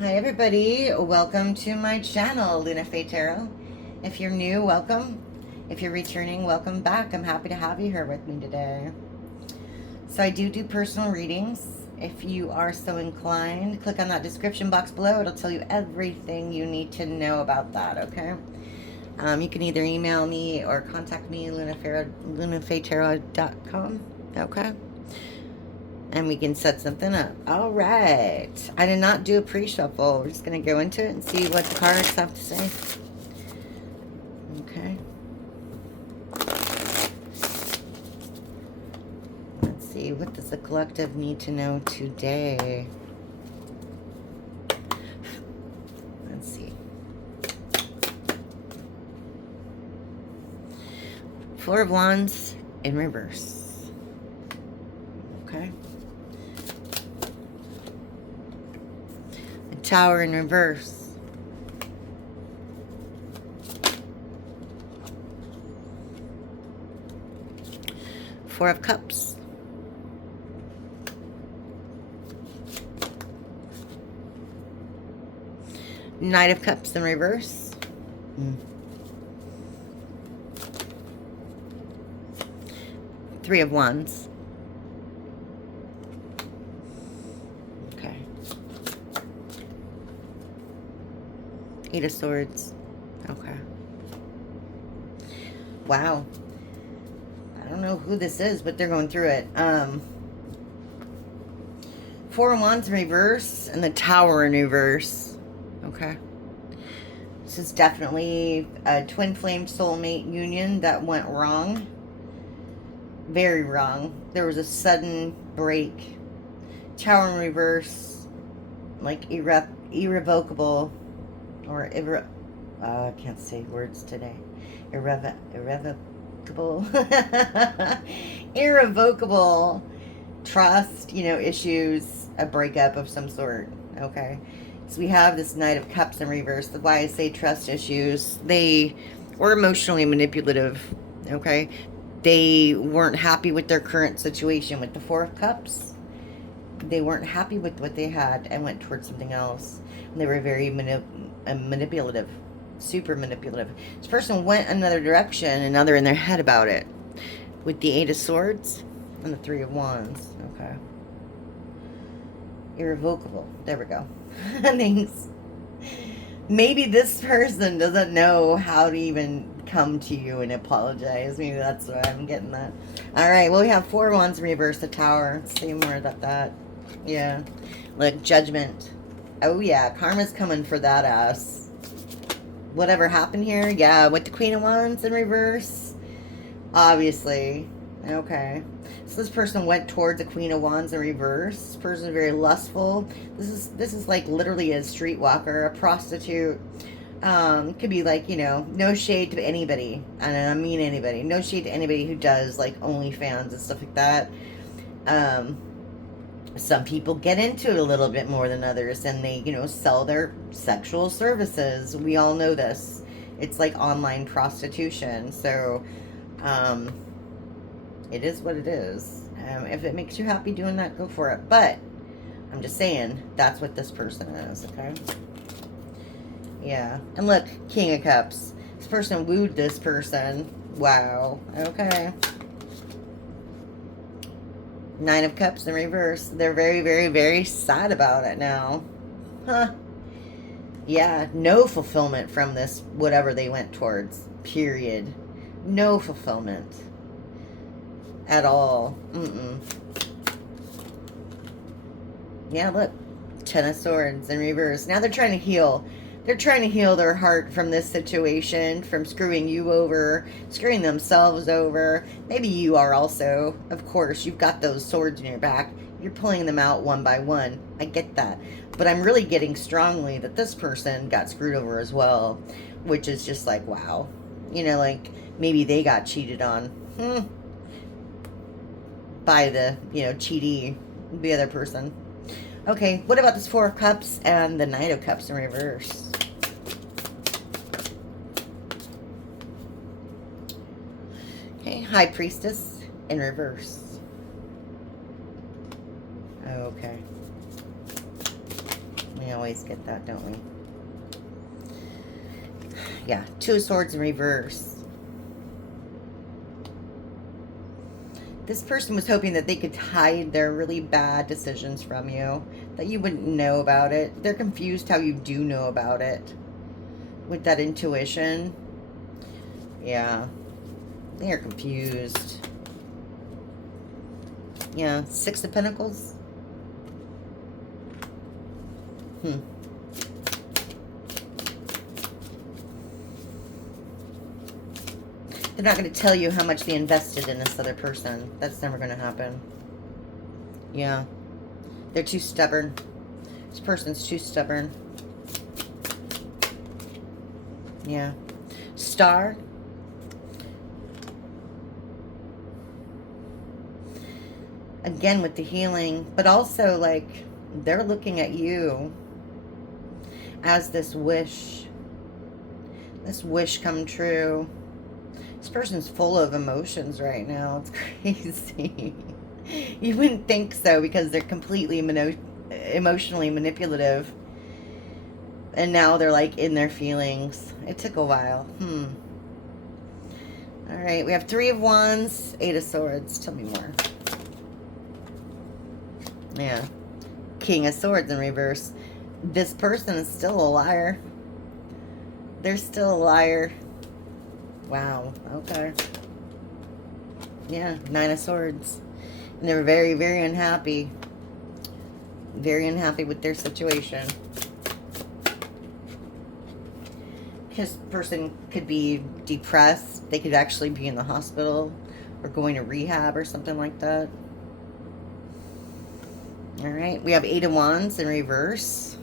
Hi everybody, welcome to my channel, LunaFae Tarot. If you're new, welcome. If you're returning, welcome back. I'm happy to have you here with me today. So I do personal readings. If you are so inclined, click on that description box below. It'll tell you everything you need to know about that, okay? You can either email me or contact me, LunaFaeTarot.com, okay? And we can set something up. All right. I did not do a pre-shuffle. We're just going to go into it and see what the cards have to say. Okay. Let's see. What does the collective need to know today? Let's see. Four of Wands in reverse. Okay. Tower in reverse. Four of Cups. Knight of Cups in reverse. Three of Wands. Eight of Swords. Okay. Wow. I don't know who this is, but they're going through it. Four of Wands in reverse and the Tower in reverse. Okay. This is definitely a twin flame soulmate union that went wrong. Very wrong. There was a sudden break. Tower in reverse. Like irrevocable. Or I can't say words today. Irrevocable. Irrevocable trust, issues, a breakup of some sort. Okay. So we have this Knight of Cups in reverse. That's why I say trust issues. They were emotionally manipulative. Okay. They weren't happy with their current situation with the Four of Cups. They weren't happy with what they had and went towards something else. And they were very manipulative, super manipulative. This person went another direction, and now they're in their head about it. With the Eight of Swords and the Three of Wands. Okay. Irrevocable. There we go. Thanks. Maybe this person doesn't know how to even come to you and apologize. Maybe that's why I'm getting that. All right. Well, we have Four of Wands in reverse, the Tower. Let's see more about that. Yeah. Look, Judgment. Oh, yeah. Karma's coming for that ass. Whatever happened here. Yeah, with the Queen of Wands in reverse. Obviously. Okay. So this person went towards the Queen of Wands in reverse. This person is very lustful. This is like literally a streetwalker, a prostitute. Could be like, no shade to anybody. And I mean anybody. No shade to anybody who does like OnlyFans and stuff like that. Some people get into it a little bit more than others, and they, sell their sexual services. We all know this. It's like online prostitution. So, it is what it is. If it makes you happy doing that, go for it. But I'm just saying, that's what this person is, okay? Yeah. And look, King of Cups. This person wooed this person. Wow. Okay. Nine of Cups in reverse. They're very, very, very sad about it now. Huh. Yeah, no fulfillment from this, whatever they went towards. Period. No fulfillment. At all. Yeah, look. Ten of Swords in reverse. Now they're trying to heal. They're trying to heal their heart from this situation, from screwing you over, screwing themselves over. Maybe you are also. Of course, you've got those swords in your back. You're pulling them out one by one. I get that. But I'm really getting strongly that this person got screwed over as well, which is just like, wow. Like maybe they got cheated on. By the, cheatee, the other person. Okay, what about this Four of Cups and the Knight of Cups in reverse? Okay, High Priestess in reverse. Okay. Yeah, always get that, don't we? Yeah, Two of Swords in reverse. This person was hoping that they could hide their really bad decisions from you, that you wouldn't know about it. They're confused how you do know about it. With that intuition. Yeah. They are confused. Yeah, Six of Pentacles. They're not going to tell you how much they invested in this other person. That's never going to happen. Yeah. They're too stubborn. This person's too stubborn. Yeah. Star. Again with the healing. But also, like, they're looking at you as this wish. This wish come true. This person's full of emotions right now. It's crazy. You wouldn't think so because they're completely emotionally manipulative. And now they're like in their feelings. It took a while. Alright, we have Three of Wands, Eight of Swords. Tell me more. Yeah. King of Swords in reverse. This person is still a liar. They're still a liar. Wow. Okay. Yeah. Nine of Swords. And they're very, very unhappy. Very unhappy with their situation. This person could be depressed. They could actually be in the hospital or going to rehab or something like that. All right. We have Eight of Wands in reverse.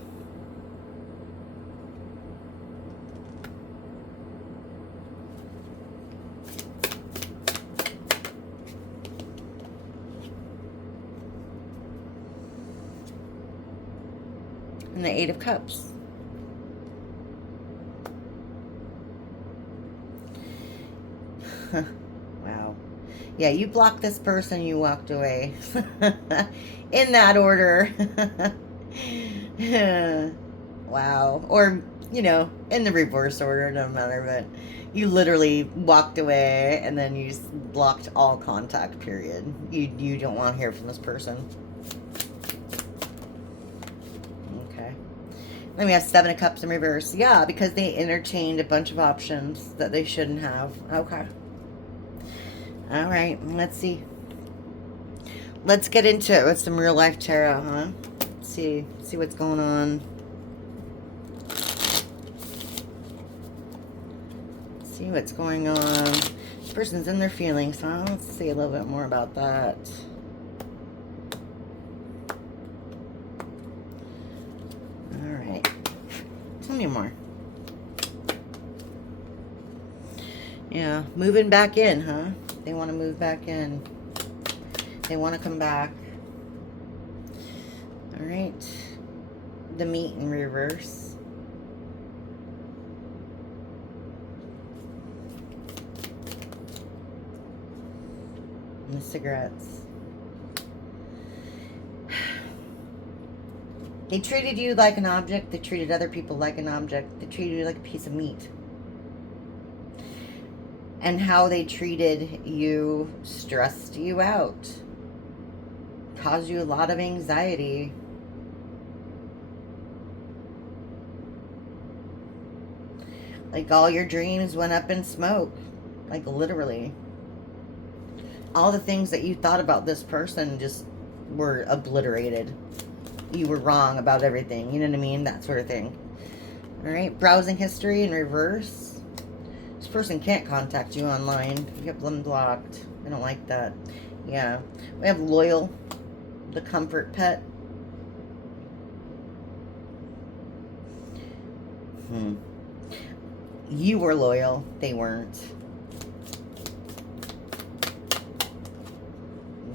And the Eight of Cups. Wow. Yeah, you blocked this person, you walked away. In that order. Wow. Or, you know, in the reverse order, no matter, but you literally walked away and then you blocked all contact, period. You don't want to hear from this person. Then we have Seven of Cups in reverse. Yeah, because they entertained a bunch of options that they shouldn't have. Okay. All right. Let's see. Let's get into it with some real life tarot, huh? Let's see what's going on. See what's going on. This person's in their feelings, huh? Let's see a little bit more about that. Tell me more. Yeah, moving back in, huh? They want to move back in. They want to come back. All right. The meat in reverse. And the cigarettes. They treated you like an object. They treated other people like an object. They treated you like a piece of meat. And how they treated you stressed you out. Caused you a lot of anxiety. Like all your dreams went up in smoke. Like literally. All the things that you thought about this person just were obliterated. You were wrong about everything. You know what I mean? That sort of thing. Alright. Browsing history in reverse. This person can't contact you online. You have them blocked. I don't like that. Yeah. We have loyal. The comfort pet. You were loyal. They weren't.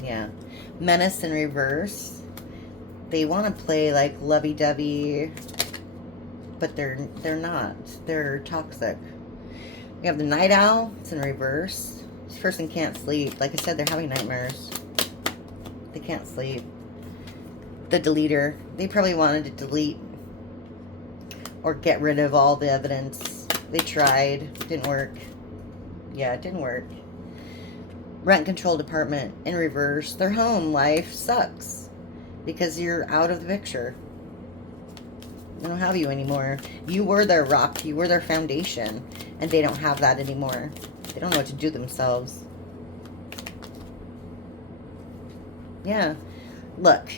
Yeah. Menace in reverse. They want to play like lovey-dovey, but they're not. They're toxic. We have the Night Owl. It's in reverse. This person can't sleep. Like I said, they're having nightmares. They can't sleep. The Deleter. They probably wanted to delete or get rid of all the evidence. They tried. Didn't work. Yeah, it didn't work. Rent control department in reverse. Their home life sucks because you're out of the picture. They don't have you anymore. You were their rock. You were their foundation. And they don't have that anymore. They don't know what to do themselves. Yeah. Look.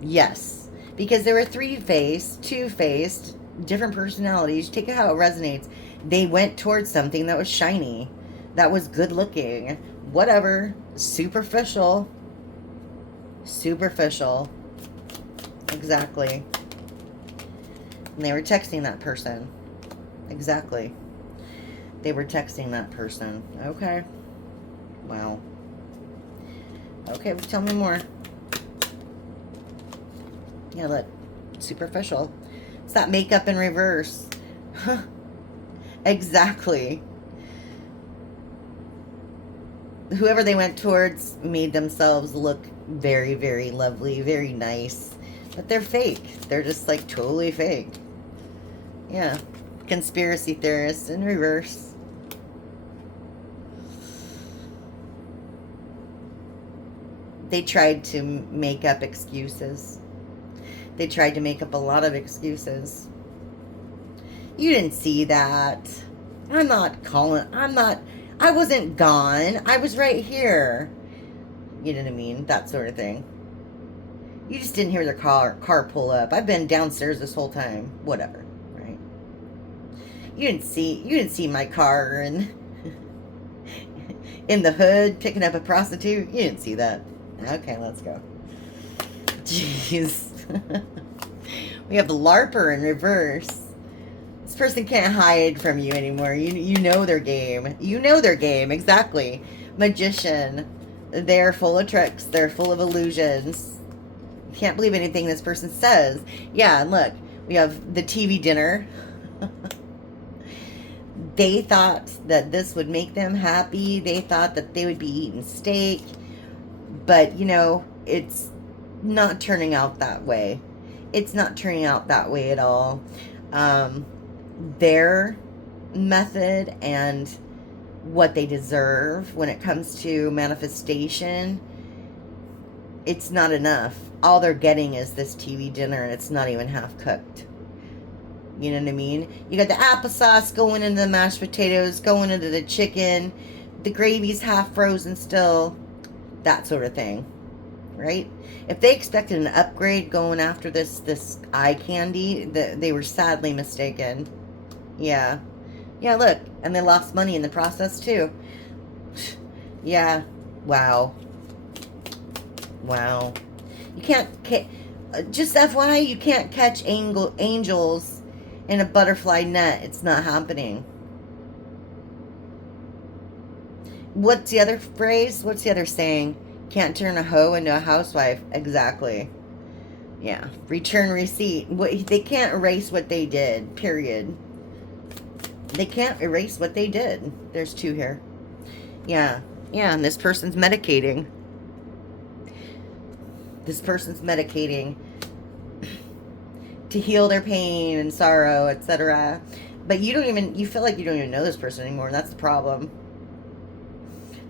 Yes. Because they were three-faced, two-faced, different personalities. Take it how it resonates. They went towards something that was shiny. That was good-looking. Whatever. Superficial. Superficial. Exactly. And they were texting that person. Exactly. They were texting that person. Okay. Wow. Okay, well, tell me more. Yeah, look. Superficial. It's that makeup in reverse. Huh. Exactly. Whoever they went towards made themselves look very, very lovely, very nice. But they're fake. They're just like totally fake. Yeah. Conspiracy theorists in reverse. They tried to make up excuses. They tried to make up a lot of excuses. You didn't see that. I wasn't gone. I was right here. You know what I mean? That sort of thing. You just didn't hear their car pull up. I've been downstairs this whole time. Whatever, right? You didn't see my car in the hood picking up a prostitute. You didn't see that. Okay, let's go. Jeez. We have the LARPer in reverse. This person can't hide from you anymore. You know their game. You know their game, exactly. Magician. They're full of tricks. They're full of illusions. You can't believe anything this person says. Yeah, and look. We have the TV dinner. They thought that this would make them happy. They thought that they would be eating steak. But, you know, it's not turning out that way. It's not turning out that way at all. Their method and what they deserve when it comes to manifestation, it's not enough. All they're getting is this TV dinner, and it's not even half cooked. You know what I mean? You got the applesauce going into the mashed potatoes, going into the chicken, the gravy's half frozen still, that sort of thing, right? If they expected an upgrade going after this eye candy, they were sadly mistaken. Yeah. Yeah, look. And they lost money in the process, too. Yeah. Wow. Wow. You can't... Just FYI, you can't catch angels in a butterfly net. It's not happening. What's the other phrase? What's the other saying? Can't turn a hoe into a housewife. Exactly. Yeah. Return receipt. They can't erase what they did. Period. They can't erase what they did. There's two here. Yeah. Yeah, and this person's medicating. This person's medicating to heal their pain and sorrow, etc. But you feel like you don't even know this person anymore. That's the problem.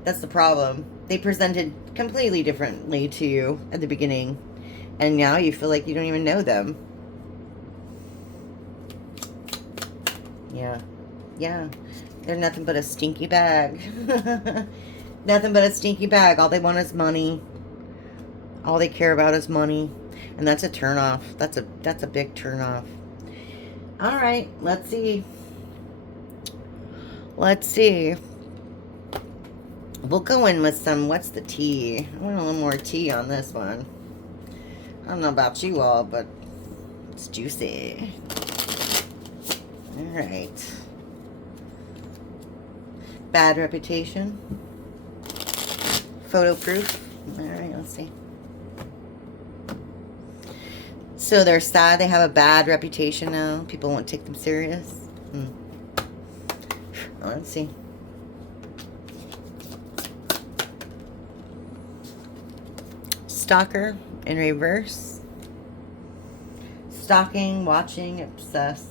That's the problem. They presented completely differently to you at the beginning. And now you feel like you don't even know them. Yeah. Yeah. They're nothing but a stinky bag. Nothing but a stinky bag. All they want is money. All they care about is money. And that's a turnoff. That's a big turnoff. All right. Let's see. Let's see. We'll go in with some, what's the tea? I want a little more tea on this one. I don't know about you all, but it's juicy. All right. Bad reputation. Photo proof. All right, let's see. So they're sad. They have a bad reputation now. People won't take them serious. Let's see. Stalker in reverse. Stalking, watching, obsessed.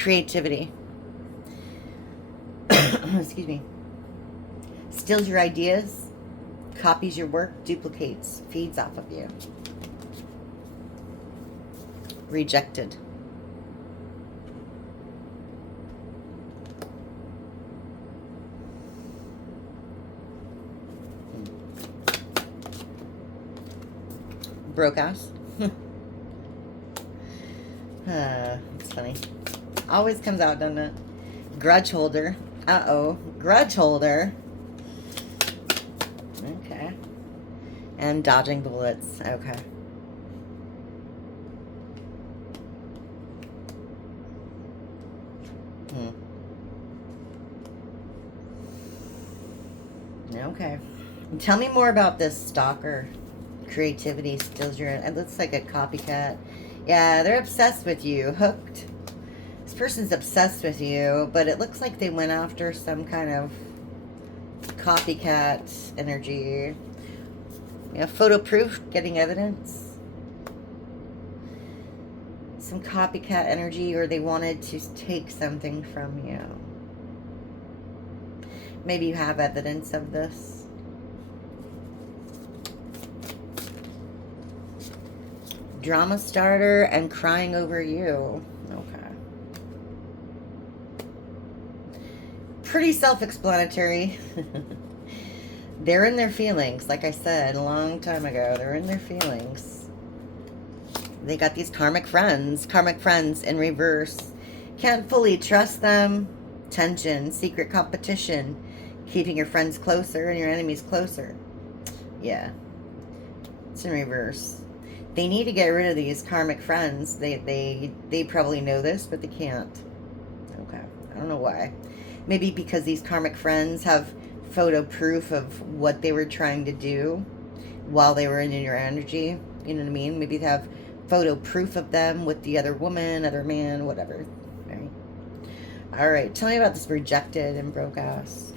Creativity. Excuse me. Steals your ideas, copies your work, duplicates, feeds off of you. Rejected. Broke ass. It's funny. Always comes out, doesn't it? Grudge holder. Uh-oh. Grudge holder. Okay. And dodging bullets. Okay. Okay. Tell me more about this stalker. Creativity steals your... It looks like a copycat. Yeah, they're obsessed with you. Hooked. This person's obsessed with you, but it looks like they went after some kind of copycat energy. Yeah, photo proof, getting evidence. Some copycat energy, or they wanted to take something from you. Maybe you have evidence of this. Drama starter and crying over you. Okay. Pretty self-explanatory. They're in their feelings. Like I said a long time ago, they're in their feelings. They got these karmic friends in reverse. Can't fully trust them. Tension, secret competition, keeping your friends closer and your enemies closer. Yeah. It's in reverse. They need to get rid of these karmic friends. They probably know this, but they can't. Okay. I don't know why. Maybe because these karmic friends have photo proof of what they were trying to do while they were in your energy. You know what I mean? Maybe they have photo proof of them with the other woman, other man, whatever. Right? All right. Tell me about this rejected and broke ass.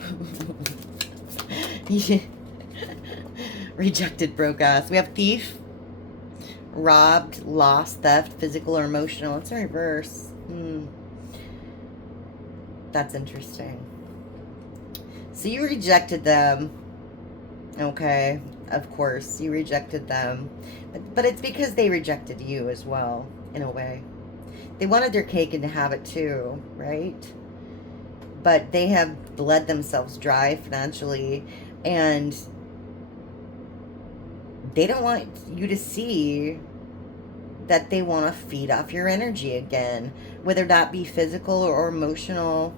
Rejected, broke ass. We have thief. Robbed, lost, theft, physical or emotional. It's in reverse. That's interesting. So you rejected them. Okay. Of course, you rejected them. But it's because they rejected you as well, in a way. They wanted their cake and to have it too, right? But they have bled themselves dry financially, and they don't want you to see that they want to feed off your energy again, whether that be physical or emotional.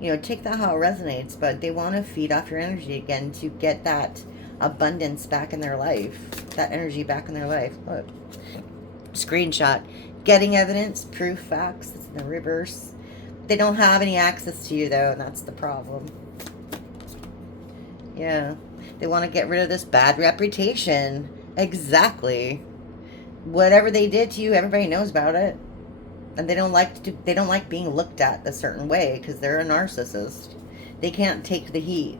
You know, take that how it resonates, but they want to feed off your energy again to get that abundance back in their life, that energy back in their life. Look, screenshot, getting evidence, proof, facts. It's in the reverse. They don't have any access to you though, and that's the problem. Yeah, they want to get rid of this bad reputation. Exactly. Whatever they did to you, everybody knows about it, and they don't like being looked at a certain way because they're a narcissist. They can't take the heat.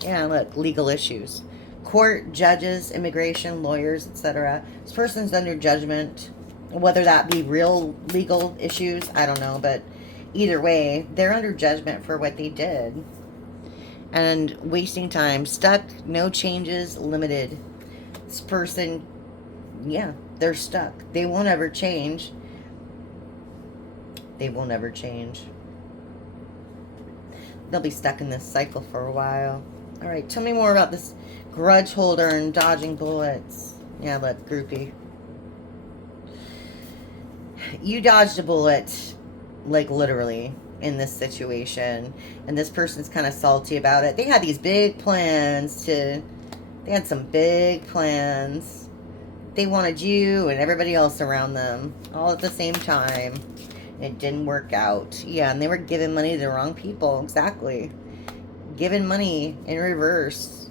Yeah, look, legal issues, court, judges, immigration, lawyers, etc. This person's under judgment, whether that be real legal issues, I don't know, but either way, they're under judgment for what they did. And wasting time, stuck, no changes, limited. This person, yeah, they're stuck. They won't ever change. They will never change. They'll be stuck in this cycle for a while. All right, tell me more about this grudge holder and dodging bullets. Yeah, look, groupie. You dodged a bullet, like literally, in this situation, and this person's kind of salty about it. They had these big plans they had some big plans. They wanted you and everybody else around them all at the same time. It didn't work out. Yeah, and they were giving money to the wrong people. Exactly. Giving money in reverse.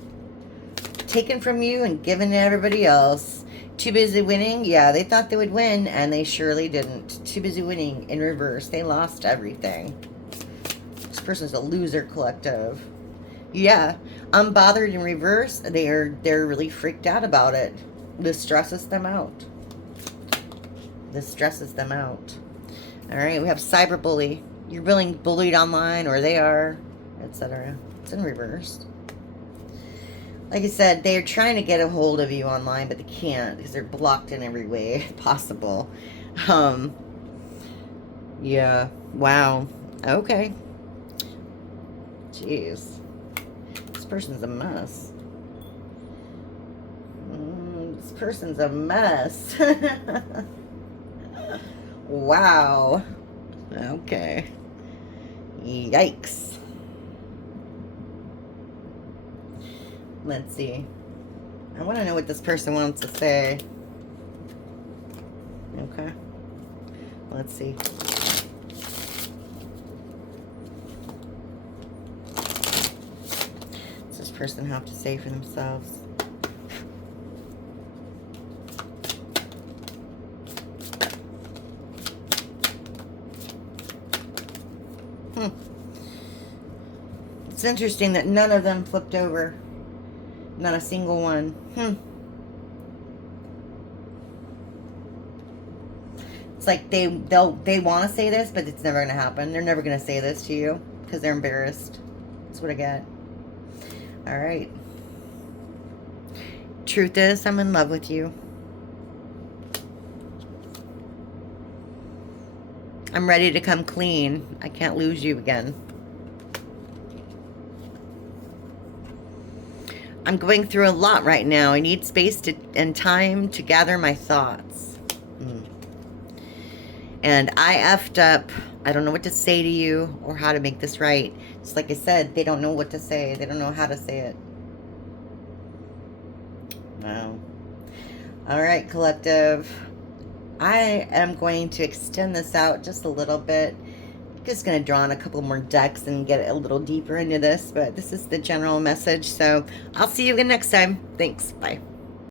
Taken from you and given to everybody else. Too busy winning? Yeah, they thought they would win, and they surely didn't. Too busy winning in reverse. They lost everything. This person's a loser collective. Yeah, unbothered in reverse. They're really freaked out about it. This stresses them out. This stresses them out. All right, we have cyberbully. You're being bullied online, or they are, etc. It's in reverse. Like I said, they're trying to get a hold of you online, but they can't because they're blocked in every way possible. Yeah. Wow. Okay. Jeez. This person's a mess. This person's a mess. Wow. Okay. Yikes. Let's see. I want to know what this person wants to say. Okay. Let's see. What's this person have to say for themselves? It's interesting that none of them flipped over. Not a single one. It's like they want to say this, but it's never going to happen. They're never going to say this to you because they're embarrassed. That's what I get. All right. Truth is, I'm in love with you. I'm ready to come clean. I can't lose you again. I'm going through a lot right now. I need space and time to gather my thoughts. And I effed up. I don't know what to say to you or how to make this right. Just like I said, they don't know what to say. They don't know how to say it. Wow. All right, collective. I am going to extend this out just a little bit. I'm just going to draw on a couple more decks and get a little deeper into this, but this is the general message. So I'll see you again next time. Thanks. Bye.